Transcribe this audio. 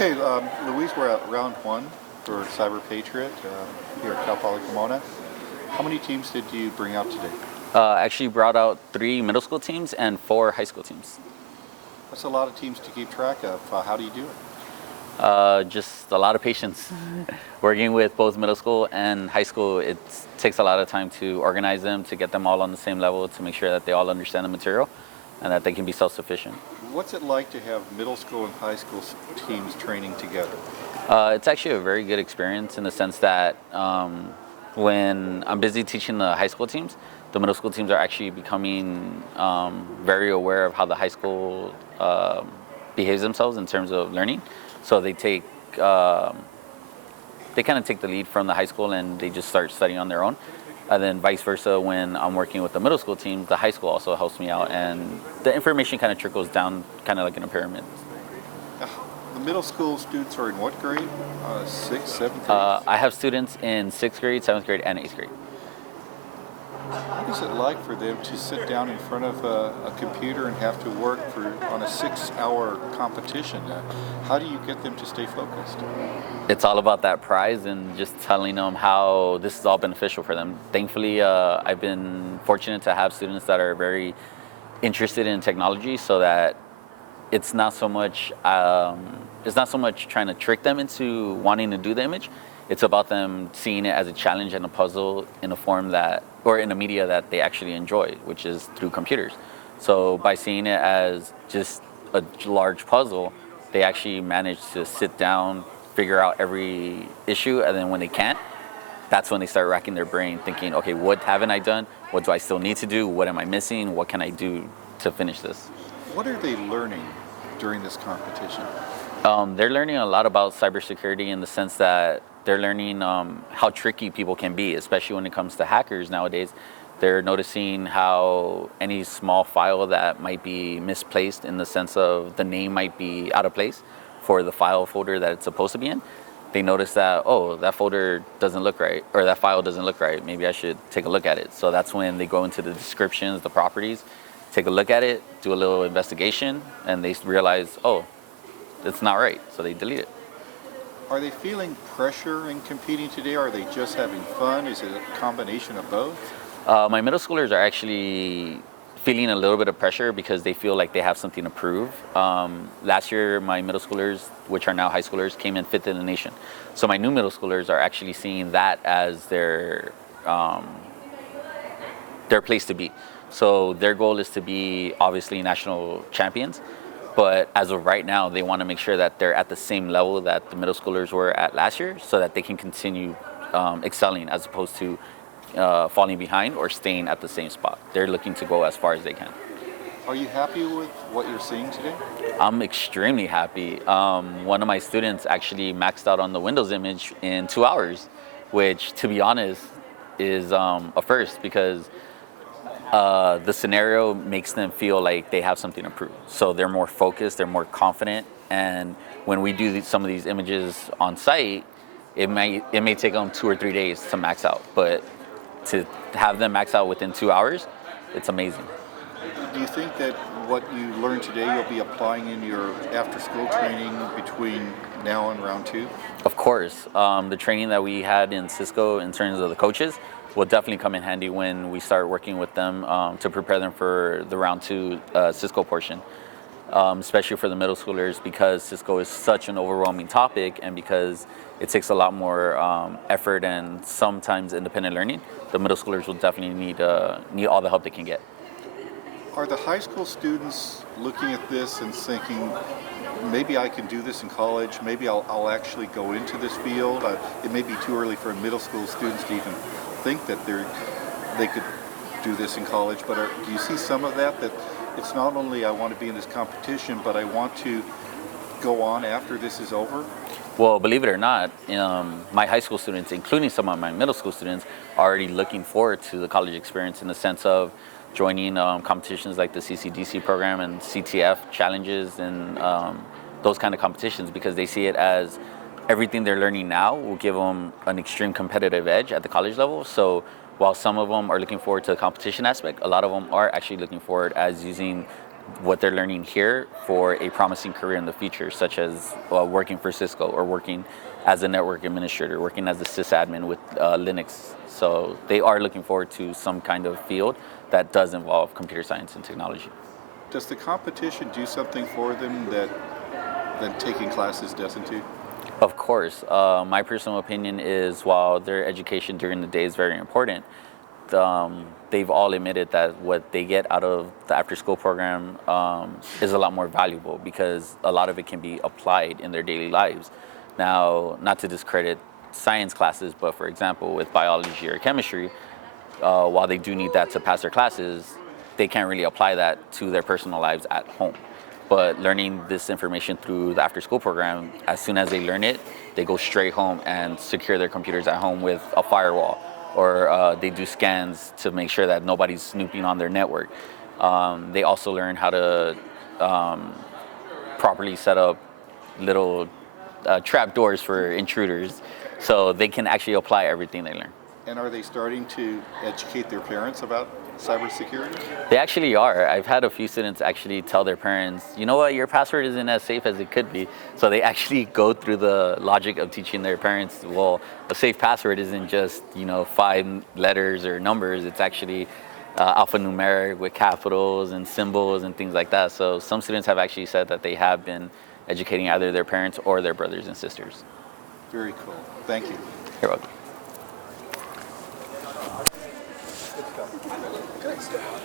Okay, Louise, we're at round one for Cyber Patriot here at Cal Poly Pomona. How many teams did you bring out today? Actually brought out 3 middle school teams and 4 high school teams. That's a lot of teams to keep track of. How do you do it? Just a lot of patience. Working with both middle school and high school, it takes a lot of time to organize them, to get them all on the same level, to make sure that they all understand the material and that they can be self-sufficient. What's it like to have middle school and high school teams training together? It's actually a very good experience in the sense that when I'm busy teaching the high school teams, the middle school teams are actually becoming very aware of how the high school behaves themselves in terms of learning. So they kind of take the lead from the high school and they just start studying on their own. And then vice versa, when I'm working with the middle school teams, the high school also helps me out, and the information kind of trickles down, kind of like in a pyramid. The middle school students are in what grade? Sixth, seventh, eighth? I have students in 6th grade, 7th grade, and 8th grade. What is it like for them to sit down in front of a computer and have to work on a 6-hour competition? How do you get them to stay focused? It's all about that prize and just telling them how this is all beneficial for them. Thankfully, I've been fortunate to have students that are very interested in technology, so that it's not so much trying to trick them into wanting to do the image. It's about them seeing it as a challenge and a puzzle in a form or in a media that they actually enjoy, which is through computers. So by seeing it as just a large puzzle, they actually manage to sit down, figure out every issue, and then when they can't, that's when they start racking their brain thinking, okay, what haven't I done? What do I still need to do? What am I missing? What can I do to finish this? What are they learning during this competition? They're learning a lot about cybersecurity in the sense that they're learning how tricky people can be, especially when it comes to hackers nowadays. They're noticing how any small file that might be misplaced, in the sense of the name might be out of place for the file folder that it's supposed to be in. They notice that, oh, that folder doesn't look right, or that file doesn't look right. Maybe I should take a look at it. So that's when they go into the descriptions, the properties, take a look at it, do a little investigation, and they realize, oh, it's not right. So they delete it. Are they feeling pressure in competing today? Are they just having fun? Is it a combination of both? My middle schoolers are actually feeling a little bit of pressure because they feel like they have something to prove. Last year, my middle schoolers, which are now high schoolers, came in 5th in the nation. So my new middle schoolers are actually seeing that as their place to be. So their goal is to be obviously national champions. But as of right now, they want to make sure that they're at the same level that the middle schoolers were at last year, so that they can continue excelling as opposed to falling behind or staying at the same spot. They're looking to go as far as they can. Are you happy with what you're seeing today? I'm extremely happy. One of my students actually maxed out on the Windows image in 2 hours, which, to be honest, is a first, because the scenario makes them feel like they have something to prove. So they're more focused, they're more confident, and when we do some of these images on site, it may take them 2 or 3 days to max out, but to have them max out within 2 hours, it's amazing. Do you think that what you learned today you'll be applying in your after-school training between now and round 2? Of course. The training that we had in Cisco in terms of the coaches will definitely come in handy when we start working with them to prepare them for the round 2 Cisco portion, especially for the middle schoolers, because Cisco is such an overwhelming topic, and because it takes a lot more effort and sometimes independent learning. The middle schoolers will definitely need all the help they can get. Are the high school students looking at this and thinking, maybe I can do this in college, maybe I'll actually go into this field? It may be too early for middle school students to even think that they could do this in college, but do you see some of that it's not only I want to be in this competition, but I want to go on after this is over? Well, believe it or not, my high school students, including some of my middle school students, are already looking forward to the college experience in the sense of joining competitions like the CCDC program and CTF challenges and those kind of competitions, because they see it as everything they're learning now will give them an extreme competitive edge at the college level. So while some of them are looking forward to the competition aspect, a lot of them are actually looking forward as using what they're learning here for a promising career in the future, such as working for Cisco or working as a network administrator, working as a sysadmin with Linux. So they are looking forward to some kind of field that does involve computer science and technology. Does the competition do something for them that taking classes doesn't do? Of course, my personal opinion is while their education during the day is very important, they've all admitted that what they get out of the after-school program is a lot more valuable because a lot of it can be applied in their daily lives. Now, not to discredit science classes, but for example, with biology or chemistry, while they do need that to pass their classes, they can't really apply that to their personal lives at home. But learning this information through the after school program, as soon as they learn it, they go straight home and secure their computers at home with a firewall, or they do scans to make sure that nobody's snooping on their network. They also learn how to properly set up little trap doors for intruders, so they can actually apply everything they learn. And are they starting to educate their parents about cybersecurity? They actually are. I've had a few students actually tell their parents, you know what, your password isn't as safe as it could be. So they actually go through the logic of teaching their parents, well, a safe password isn't just, 5 letters or numbers. It's actually alphanumeric with capitals and symbols and things like that. So some students have actually said that they have been educating either their parents or their brothers and sisters. Very cool. Thank you. You're welcome. Good stuff.